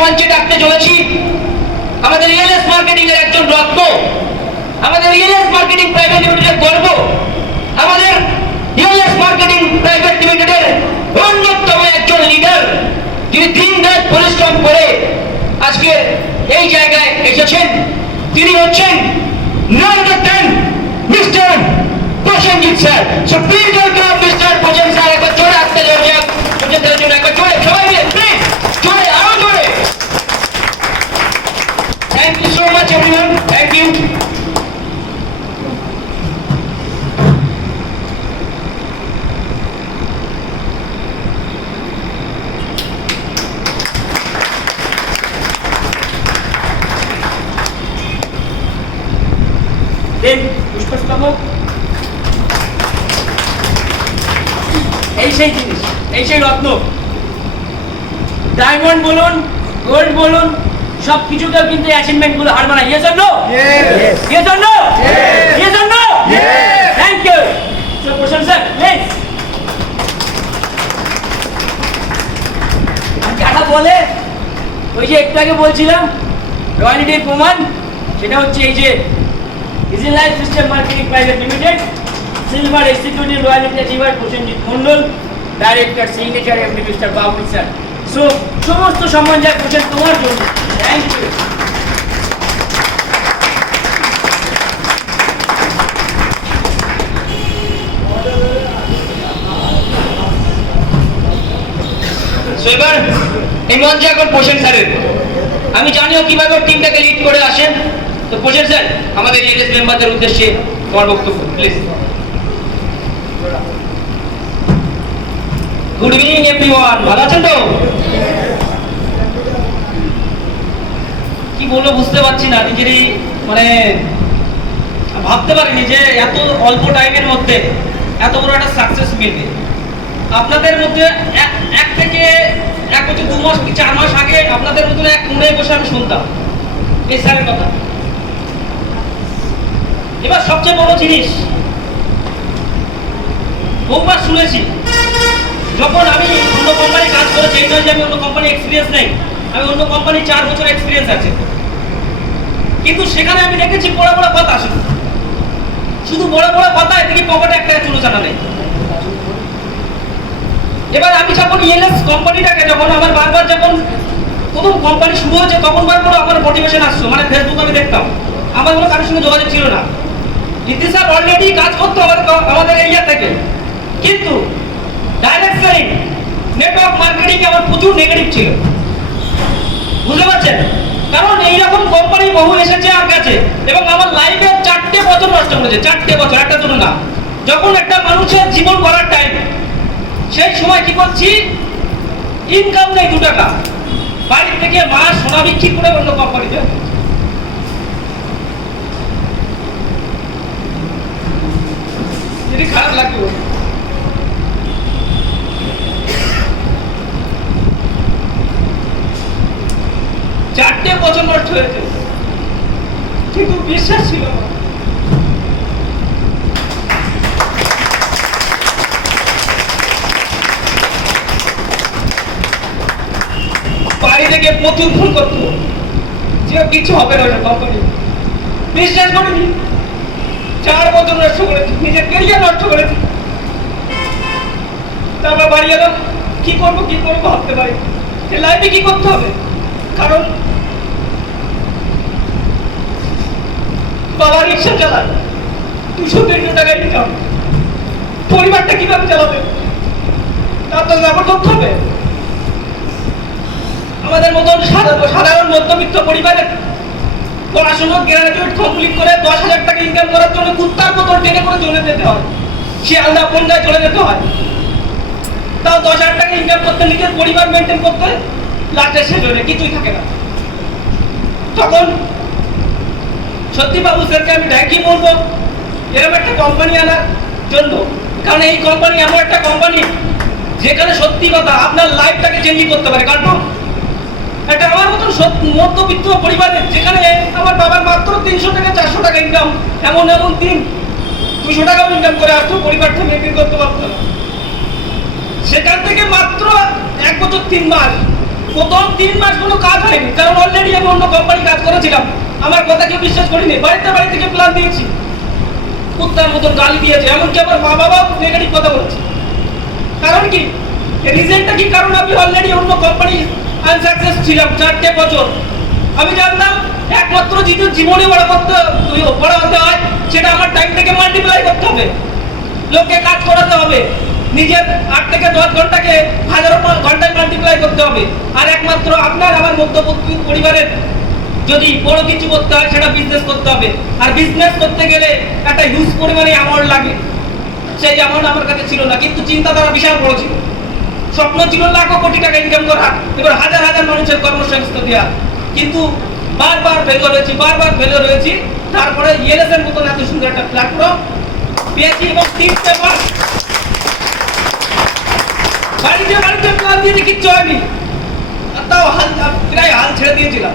মঞ্চে ডাকতে চলেছি। আমাদের রিয়েলএস মার্কেটিং এর একজন রত্ন। আমাদের রিয়েলএস মার্কেটিং প্রাইভেট লিমিটেডের গর্ব আমাদের রিয়েলএস মার্কেটিং প্রাইভেট লিমিটেডের অন্যতম একজন লিডার যিনি দিন রাত পরিশ্রম করে আজকে এই জায়গায় এসেছেন। তিনি হচ্ছেন other than mister Prosenjit sir. So please welcome mister Prosen sir. একবার জোরে আসতে স্যারের জন্য জোরে সবাই মিলে প্লিজ জোরে আরও জোরে thank you so much everyone thank you দেন পুষ্পস্তবক এই সেই জিনিস এই সেই রত্ন। ডায়মন্ড বলুন গোল্ড বলুন সব কিছুতেও কিন্তু অ্যাচিভমেন্টগুলো হার মানায়। Yes or no yes or no yes or no thank you so প্রশংসা প্লিজ যারা বলে? ওই যে একটু আগে বলছিলাম রয়্যালিটির প্রমাণ সেটা হচ্ছে এই যে easy life system marketing private limited silver executive royalty achiever Prosenjit Mondal director signature MD mister Babul sir so সমস্ত সম্মান যা করছেন তোমার জন্য। থ্যাংক ইউ এবার এই মঞ্চে এখন পোষণ স্যারের। আমি জানিও কীভাবে টিমটাকে লিড করে আসেন। তো পোষণ স্যার, আমাদের রিয়েলএস মেম্বারদের উদ্দেশ্যে তোমার বক্তব্য প্লিজ গুড ইভিনিং এভরিওয়ান ভালো আছেন তো? কি বলব, বুঝতে পারছি না। নিজেরই মানে ভাবতে পারিনি যে এত অল্প টাইমের মধ্যে এত বড় একটা সাকসেস মিলবে। আপনাদের মধ্যে এক থেকে এক বছর, দু মাস কি চার মাস আগে আপনাদের মধ্যে এক কোণে বসে আমি শুনতাম এই স্যারের কথা। এবার সবচেয়ে বড় জিনিস, বহুবার শুনেছি যখন আমি অন্য কোম্পানি কাজ করেছি এই নয় যে আমি অন্য কোম্পানি এক্সপিরিয়েন্স নেই। আমি অন্য কোম্পানি চার বছর এক্সপিরিয়েন্স আছে। কিন্তু সেখানে আমি দেখেছি বড় বড় কথা শুধু। শুধু বড় বড় কথা এদিকে পকেটে একটা চুলো চাটা নেই। এবার আমি যখন ইএলএস কোম্পানিটাকে যখন আমার বারবার যখন প্রথম কোম্পানি শুরু হয়েছে তখন বার করে আমার মোটিভেশন আসতো। মানে ফেসবুক আমি দেখতাম। আমার কোনো কারোর সঙ্গে যোগাযোগ ছিল না। ইতি স্যার অলরেডি কাজ করতো আমাদের আমাদের এরিয়া থেকে। কিন্তু ডাইরেক্ট নেটওয়ার্ক মার্কেটিং আমার প্রচুর নেগেটিভ ছিল। বুঝতে পারছেন? কারণ এইরকম কোম্পানি বহু এসেছে আর গেছে এবং আমার লাইফে চারটে বছর নষ্ট করেছে, চারটে বছর, একটা জন্য না। যখন একটা মানুষের জীবন করার টাইম সেই সময় কি করছি? ইনকাম নেই দু টাকা। বাড়ি থেকে মা সোনা বিক্রি করে অন্য কোম্পানিতে খারাপ লাগবে চারটে বছর নষ্ট হয়েছে কিন্তু বিশ্বাস ছিল বাড়ি থেকে প্রচুর ফোন করতো। যে কিছু হবে না কোম্পানি বিশ্বাস করিনি। চার বছর নষ্ট করেছি। নিজের কেরিয়ার নষ্ট করেছি। তারপর বাড়ি এলাম। কি করব কি করব ভাবতে পারি লাইফে কি করতে হবে? কারণ বাবা রিক্সা চালান দুশো তিনশো টাকা ইনকাম পরিবারটা কীভাবে চালাবে? তার তো ব্যাপার করতে হবে আমাদের মতন সাধারণ মধ্যবিত্ত পরিবারের পড়াশোনা গ্রাজুয়েট কমপ্লিট করে দশ হাজার টাকা ইনকাম করার জন্য কুত্তার মতন টেনে করে চলে যেতে হয়। শিয়ালদা বনগায় চলে যেতে হয়। তাও দশ হাজার টাকা ইনকাম করতে নিজের পরিবার মেনটেন করতে শেষ হয়ে যায়, কিছুই থাকে না। তখন সত্যি বাবু স্যারকে আমি থ্যাংকই বলব, এরকম একটা কোম্পানি আনার জন্য। কারণ এই কোম্পানি এমন একটা কোম্পানি যেখানে সত্যি কথা আপনার লাইফটাকে চেঞ্জ করতে পারে। কারণ একটা আমার মতন মধ্যবিত্ত পরিবারের যেখানে আমার বাবার মাত্র তিনশো থেকে চারশো টাকা ইনকাম এমন এমন দিন দুশো টাকাও ইনকাম করে আসতো, পরিবারটা মেনটেন করতে পারতো না। সেখান থেকে মাত্র এক বছর তিন মাস। প্রথম তিন মাস কোনো কাজ হয়নি, কারণ অলরেডি আমি অন্য কোম্পানি কাজ করেছিলাম। আমার কথা কেউ বিশ্বাস করিনি, বাড়িতে বাড়ি থেকে প্ল্যান দিয়েছি। কুত্তার মতন গালি দিয়েছে, এমনকি আমার মা বাবাও নেগেটিভ কথা বলছে। কারণ কি? রিজনটা কি? কারণ আমি অলরেডি অন্য কোম্পানি আনসাকসেস ছিলাম চারটে বছর। আমি জানতাম, একমাত্র যদি জীবনে বড় করতে, বড় হতে হয়, সেটা আমার টাইমটাকে মাল্টিপ্লাই করতে হবে। লোককে কাজ করাতে হবে। নিজের আট থেকে দশ ঘন্টাকে হাজারো ঘন্টায় মাল্টিপ্লাই করতে হবে। আর একমাত্র আপনার, আমার মধ্যবর্তী পরিবারের যদি বড় কিছু করতে হয়, সেটা বিজনেস করতে হবে। আর বিজনেস করতে গেলে একটা হিউজ পরিমাণে অ্যামাউন্ট লাগে। সেই অ্যামাউন্ট আমার কাছে ছিল না, কিন্তু চিন্তাধারা বিশাল বড় ছিল। স্বপ্ন ছিল লাখো কোটি টাকা ইনকাম করা এবার হাজার হাজার মানুষের কর্মসংস্থান দেওয়া। কিন্তু বারবার ফেলিওর হয়েছি, বারবার ফেলিওর হয়েছি। তারপরে ইয়েলেসের মতন এত সুন্দর একটা প্ল্যাটফর্ম পেয়েছি এবং তিনটে মাস বাড়িতে বাড়িতে প্ল্যান দিয়েছি কিচ্ছু হয়নি তাও হাল প্রায় হাল ছেড়ে দিয়েছিলাম।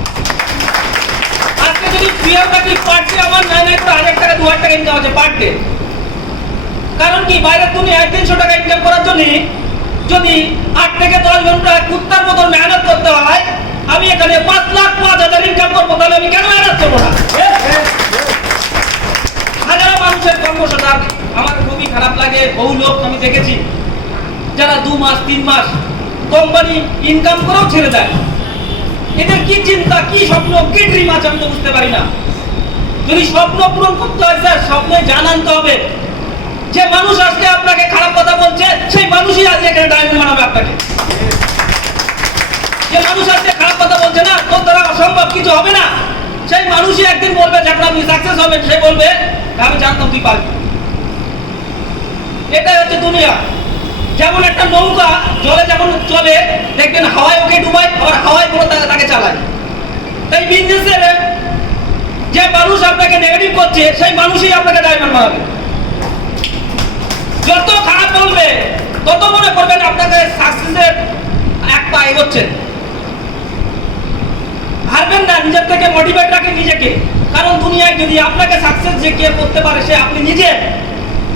যদি প্রিয়ার কাছে পার আমার নয় করে হাজার টাকা দু হাজার টাকা ইনকাম হচ্ছে পার কারণ কি, বাইরের দুনিয়ায় তিনশো টাকা ইনকাম করার জন্য যদি আট থেকে দশ ঘণ্টা কুত্তার মতন মেহনত করতে হয়, আমি এখানে পাঁচ লাখ পাঁচ হাজার ইনকাম করব, তাহলে আমি কেন মেহনত করব না? হাজারো মানুষের কর্মসংস্থান আমার খুবই খারাপ লাগে, বহু লোক আমি দেখেছি, যারা দু মাস, তিন মাস কোম্পানি ইনকাম করেও ছেড়ে দেয়। এদের কি চিন্তা, কি স্বপ্ন, কি ড্রিম আছে আমি তো বুঝতে পারি না। যদি স্বপ্ন পূরণ করতে হয়, স্যার, স্বপ্নে জানানতে হবে। যে মানুষ আজকে আপনাকে খারাপ কথা বলছে, সেই মানুষই আজকে এখানে ডায়মন্ড বানাবে আপনাকে। যে মানুষ আজকে খারাপ কথা বলছে না, তোর দ্বারা অসম্ভব কিছু হবে না। সেই মানুষই একদিন বলবে, যখন আপনি সাকসেস হবেন, সে বলবে, আমি জানতাম তুই পারবি। এটাই হচ্ছে দুনিয়া। যেমন একটা নৌকা জলে যেমন চলে, দেখবেন হাওয়ায় ওকে ডুবায়, আবার হাওয়ায় কোনো তাকে চালায়। তাই বিজনেসের যে মানুষ আপনাকে নেগেটিভ করছে, সেই মানুষই আপনাকে ডায়মন্ড বানাবে। যত খারাপ বলবে, তত মনে করবেন আপনাকে সাকসেসের এক পা এগোচ্ছেন হারবেন না, নিজের থেকে মোটিভেট রাখেন নিজেকে। কারণ দুনিয়ায় যদি আপনাকে সাকসেস যে কে করতে পারে, সে আপনি নিজে,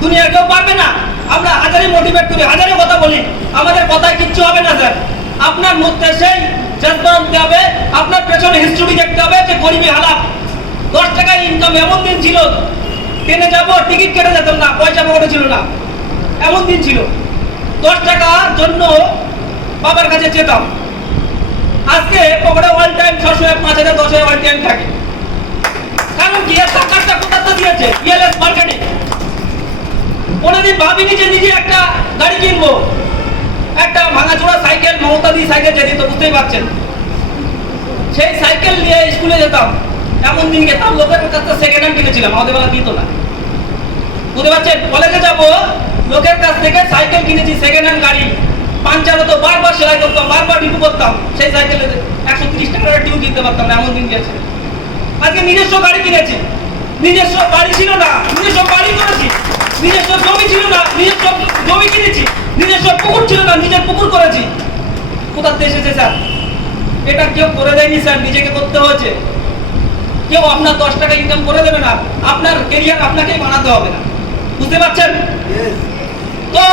দুনিয়ার কেউ পারবে না। আমরা হাজারে মোটিভেট করি হাজারে কথা বলি। আমাদের কথায় কিচ্ছু হবে না, স্যার। আপনার মধ্যে সেই জজবা আনতে হবে আপনার পেছনে হিস্ট্রি দেখতে হবে যে গরিবী হালাত। দশ টাকায় ইনকাম এমন দিন ছিল, ট্রেনে যাব টিকিট কেটে যেতাম না, পয়সা পকেটে ছিল না। এমন দিন ছিল। দশ টাকার জন্য বাবার কাছে যেতাম। আজকে পকেটে ওয়ান টাইম ছশো পাঁচ হাজার, দশ হাজার ওয়ান টাইম থাকে। কারণ কি? এর সরকারটা কোথা দিয়েছে? ইএলএস মার্কেটিং কোনোদিন ভাবিনি যে নিজে একটা গাড়ি কিনবো। একটা ভাঙাচোরা সাইকেল মমতা দি সাইকেল যেতে তো বুঝতেই পারছেন? সেই সাইকেল নিয়ে স্কুলে যেতাম। এমন দিন গেতাম, লোকের কাছ সেকেন্ড হ্যান্ড কিনেছিলাম, আমাদের বেলা দিত না। বুঝতে পারছেন? কলেজে যাব, লোকের কাছ থেকে সাইকেল কিনেছি সেকেন্ড হ্যান্ড গাড়ি। পাঞ্চার হতো বারবার সেলাই করতাম, বারবার রিপু করতাম। সেই সাইকেলে একশো তিরিশ টাকার টিউ কিনতে পারতাম না, এমন দিন গেছে। আজকে নিজস্ব গাড়ি কিনেছি। নিজস্ব বাড়ি ছিল না, নিজস্ব বাড়ি করেছি। নিজস্ব জমি ছিল না নিজস্ব জমি কিনেছি নিজস্ব পুকুর ছিল না নিজের পুকুর করেছি। কোথার দেশে এসেছে স্যার? এটা কেউ করে দেয়নি স্যার নিজেকে করতে হয়েছে। কেউ আপনার দশ টাকা ইনকাম করে দেবে না আপনার কেরিয়ার আপনাকেই বানাতে হবে না। বুঝতে পারছেন? তো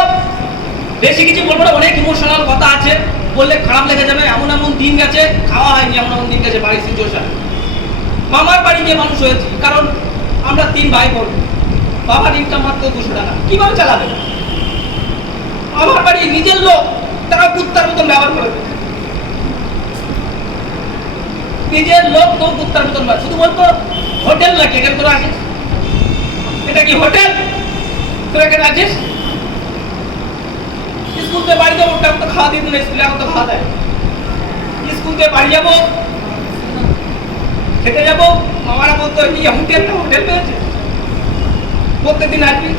বেশি কিছু বলব না অনেক ইমোশনাল কথা আছে। বললে খারাপ লেগে যাবে এমন এমন দিন গেছে খাওয়া হয়নি এমন এমন দিন গেছে বাড়ির সিচুয়েশন মামার বাড়ি গিয়ে মানুষ হয়েছি কারণ আমরা তিন ভাই বোন। বাবার ইনকাম মাত্র দুশো টাকা। কীভাবে চালাবে? আমার বাড়ি নিজের লোক তারা কুত্তার মতন ব্যবহার করে নিজের লোক তো কুত্তার মতন ব্যবহার শুধু বলতো হোটেল নাকি? এখানে তোরা আসিস এটা কি হোটেল? তোরা এখানে আছিস? স্কুল থেকে বাড়ি যাব টাইম তো খাওয়া দিত না স্কুলে, এখন তো খাওয়া দেয়। স্কুল থেকে বাড়ি যাব, খেতে যাব। মামারা বলতো হোটেল না হোটেল পেয়েছে? প্রত্যেকদিন আসবি।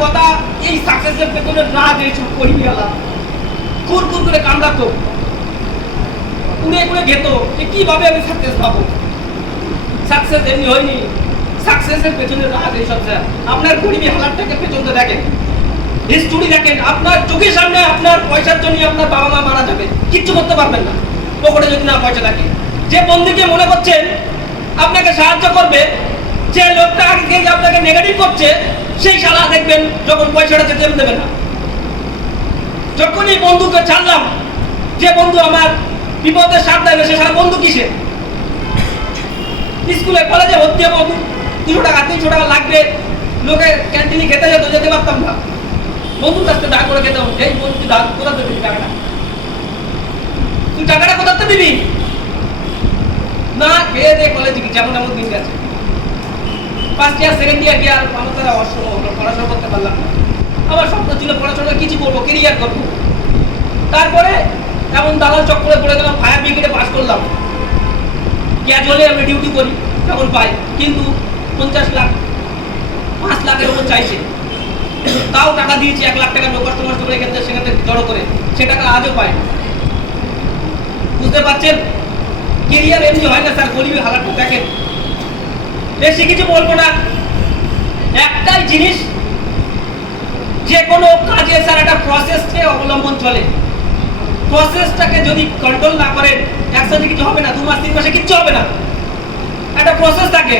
কথা এই সাকসেসের পেছনে না দিয়েছ করিবি আলা কুর কুর করে কামড়াতো। কুড়ে কুড়ে খেত যে কীভাবে আমি সাকসেস পাবো? সাকসেস এমনি হয়নি। সাকসেসের পেছনে রাগ এইসব স্যার। আপনার গরিবী হালারটাকে পেছনতে দেখেন। হিস্টোরি দেখেন। আপনার চোখের সামনে আপনার পয়সার জন্য আপনার বাবা মা মারা যাবে। কিচ্ছু করতে পারবেন না। পকেটে যদি না পয়সা থাকে। যে বন্ধুকে মনে করছেন, আপনাকে সাহায্য করবে যে লোকটা আগে আপনাকে নেগেটিভ করছে, সেই শালা দেখবেন যখন পয়সাটা যেতে দেবে না। যখনই বন্ধুকে ছাড়লাম, যে বন্ধু আমার বিপদের সাথ দেবে সে সারা বন্ধু কিসে? স্কুলে, কলেজে ভর্তি হব দুশো টাকা, তিনশো টাকা লাগবে, লোকে ক্যান্টিনে খেতে যেত, যেতে পারতাম না। বন্ধুর কাছ টাকা করে খেতাম, এই বন্ধু টাকা কোথা থেকে দিবি টাকাটা? তুই টাকাটা কোথা থেকে দিবি না, খেয়ে দে, কলেজে কি যেমন এমন দিন গেছে। ফার্স্ট সেকেন্ড ইয়ার গিয়ে আর আমার তারা পড়াশোনা করতে পারলাম না। আমার স্বপ্ন ছিল পড়াশোনা কিছু করব কেরিয়ার করব। তারপরে এমন দালাল চক্করে পড়ে গেলাম ফায়ার ব্রিগেডে পাস করলাম। ক্যাজুয়ালি আমি ডিউটি করি তখন পাই। কিন্তু পঞ্চাশ লাখ, পাঁচ লাখের উপর চাইছে। তাও টাকা দিয়েছি, এক লাখ টাকা কষ্ট নষ্ট করে থেকে সেখান জড়ো করে। সে টাকা আজও পায়। বুঝতে পারছেন? কেরিয়ার এমনি হয় না, স্যার, গরিবের হালাতটা দেখেন। বেশি কিছু বলব না। একটাই জিনিস, যে কোনো কাজে স্যার একটা প্রসেসকে অবলম্বন চলে। প্রসেসটাকে যদি কন্ট্রোল না করেন একসাথে কিছু হবে না, দু মাস, তিন মাসে কিচ্ছু হবে না। একটা প্রসেস থাকে,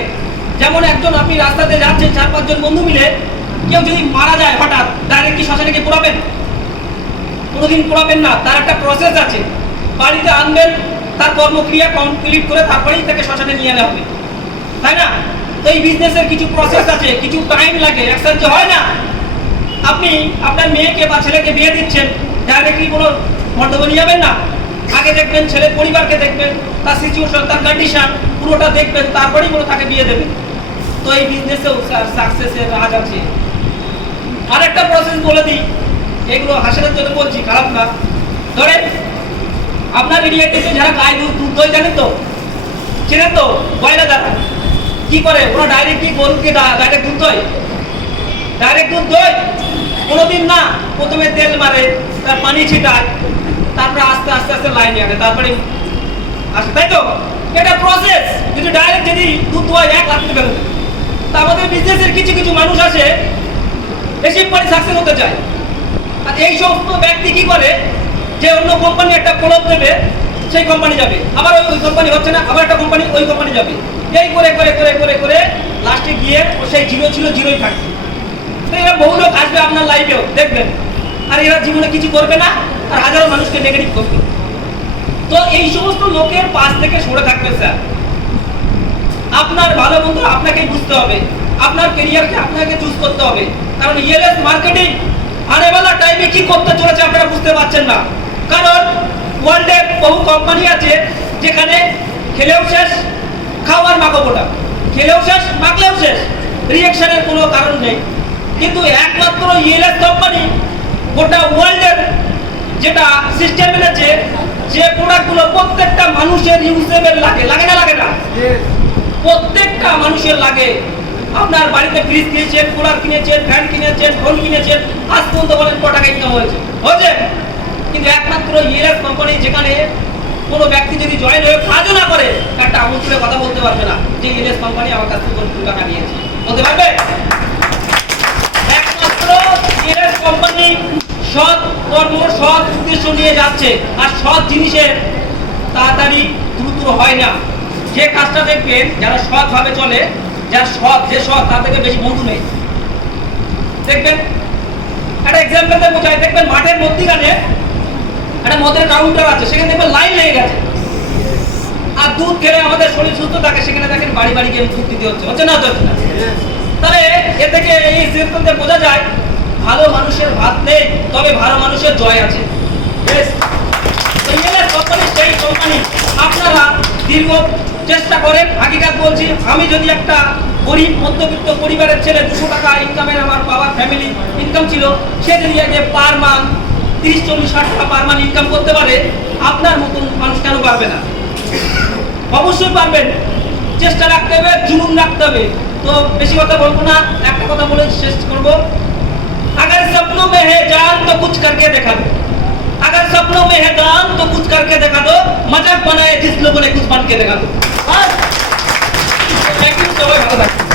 যেমন একজন আপনি রাস্তাতে যাচ্ছেন, চার পাঁচজন বন্ধু মিলে, কেউ যদি মারা যায় হঠাৎ ডাইরেক্ট কি শ্মশানে গিয়ে পোড়াবেন? কোনোদিন পোড়াবেন না, তার একটা প্রসেস আছে। বাড়িতে আনবেন, তার কর্মক্রিয়া কমপ্লিট করে তারপরেই তাকে শ্মশানে নিয়ে আনা হবে। তাই না? এই বিজনেসের কিছু প্রসেস আছে, কিছু টাইম লাগে, একসাথে হয় না। আপনি আপনার মেয়েকে বা ছেলেকে বিয়ে দিচ্ছেন ডাইরেক্টলি কোনো নিয়ে যাবেন না। আগে দেখবেন ছেলের পরিবারকে দেখবেন, তার সিচুয়েশন তার কন্ডিশন পুরোটা দেখবেন, তারপরেই কোনো তাকে বিয়ে দেবেন। তো এই বিজনেসেও সাকসেসের রাজ আছে। আরেকটা প্রসেস বলে দিই, এগুলো হাসিনের জন্য বলছি, খারাপ না। ধরেন, আপনার এরিয়াতে যারা গায়ে দুধ দুধ দই জানেন তো? চেনেন তো? গয়না যারা কি করে? ওরা ডাইরেক্টলি গরুকে ডাইরেক্ট দুধ দই ডাইরেক্ট দুধ দই কোনোদিন না। প্রথমে তেল মারে, তার পানি ছিটায়, তারপরে আস্তে আস্তে আস্তে লাইনে আনে, তারপরে আসে, তাই তো? এটা প্রসেস যদি ডাইরেক্ট যদি দুধ দোয়া এক টাকা বেরোবে তা আমাদের বিজনেসের কিছু কিছু মানুষ আছে, বেশি পরে সাকসেস হতে চায়। আর এই সমস্ত ব্যক্তি কি করে? যে অন্য কোম্পানি একটা প্রলোভ দেবে, সেই কোম্পানি যাবে। আবার ওই কোম্পানি হচ্ছে না, আবার যাবে। এই করে করে করে করে করে লাস্টে গিয়ে ও সেই জিরো ছিল, জিরোই থাকবে তো এরা বহু লোক আসবে আপনার লাইফেও দেখবেন। আর এরা জীবনে কিছু করবে না, আর হাজারো মানুষকে নেগেটিভ করবে। তো এই সমস্ত লোকের পাশ থেকে সরে থাকবে, স্যার। আপনার ভালো মন্দ আপনাকেই বুঝতে হবে। আপনার কেরিয়ারকে আপনাকে চুজ করতে হবে। কারণ ইএলএস মার্কেটিং আনেবেলা টাইমে কি করতে চলেছে আপনারা বুঝতে পারছেন না। কারণ ওয়ার্ল্ডে বহু কোম্পানি আছে যেখানে খেলেও শেষ খাওয়ার মাকবোটা খেলেও শেষ মাখলেও শেষ। রিয়েকশনের কোনো কারণ নেই। কিন্তু একমাত্র ইএলএস কোম্পানি গোটা ওয়ার্ল্ডের যেটা সিস্টেম এনেছে, যে প্রোডাক্টগুলো প্রত্যেকটা মানুষের ইউজেবল লাগে। লাগে না লাগে না? প্রত্যেকটা মানুষের লাগে। আপনার বাড়িতে ফ্রিজ কিনেছেন কুলার কিনেছেন ফ্যান কিনেছেন ফোন কিনেছেন, আজ পর্যন্ত বলেন ক টাকা ইনকাম হয়েছে। হয়েছে। কিন্তু একমাত্র ইএলএস কোম্পানি যেখানে কোনো ব্যক্তি যদি জয়েন হয়ে কাজও না করে, একটা আমল তুলে কথা বলতে পারবে না। যে ইএলএস কোম্পানি আমার কাছ থেকে কোটি টাকা নিয়েছে বলতে পারবে? একমাত্র কোম্পানি সৎ কর্ম, সৎ উদ্দেশ্য নিয়ে যাচ্ছে। আর সৎ জিনিসের তাড়াতাড়ি দ্রুত হয় না। যে কাজটা দেখবেন, যারা সৎভাবে চলে, যারা সৎ, যে সৎ, তার থেকে বেশি বন্ধু নেই। দেখবেন? একটা এক্সাম্পল দিয়ে বোঝায়। দেখবেন মাঠের মধ্যিখানে একটা মদের কাউন্টার আছে, সেখানে দেখবেন লাইন লেগে গেছে। আর দুধ খেলে আমাদের শরীর সুস্থ থাকে, সেখানে দেখেন বাড়ি বাড়ি গিয়ে দুধ দিতে হচ্ছে। হচ্ছে না হচ্ছে না? তাহলে এ থেকে এই থেকে বোঝা যায়, ভালো মানুষের ভাত নেই, তবে ভালো মানুষের জয় আছে। আপনারা দীর্ঘ চেষ্টা করেন। হাকিকাত বলছি, আমি যদি একটা গরিব, মধ্যবিত্ত পরিবারের ছেলে দুশো টাকা ইনকামের আমার বাবার ফ্যামিলি ইনকাম ছিল, সে যদি পার মান্থ তিরিশ চল্লিশ ষাট টাকা পার মান্থ ইনকাম করতে পারে আপনার মতন মানুষ কেন পারবে না অবশ্যই পারবেন চেষ্টা রাখতে হবে জুনুন রাখতে হবে তো বেশি কথা বলবো না একটা কথা বলে শেষ করব अगर सपनों में है जान तो कुछ करके दिखा दो अगर सपनों में है दान तो कुछ करके दिखा दो मजाक बनाए जिस लोगों ने कुछ बन के दिखा दो বাস থ্যাংক ইউ সবাই ভালো থাকবেন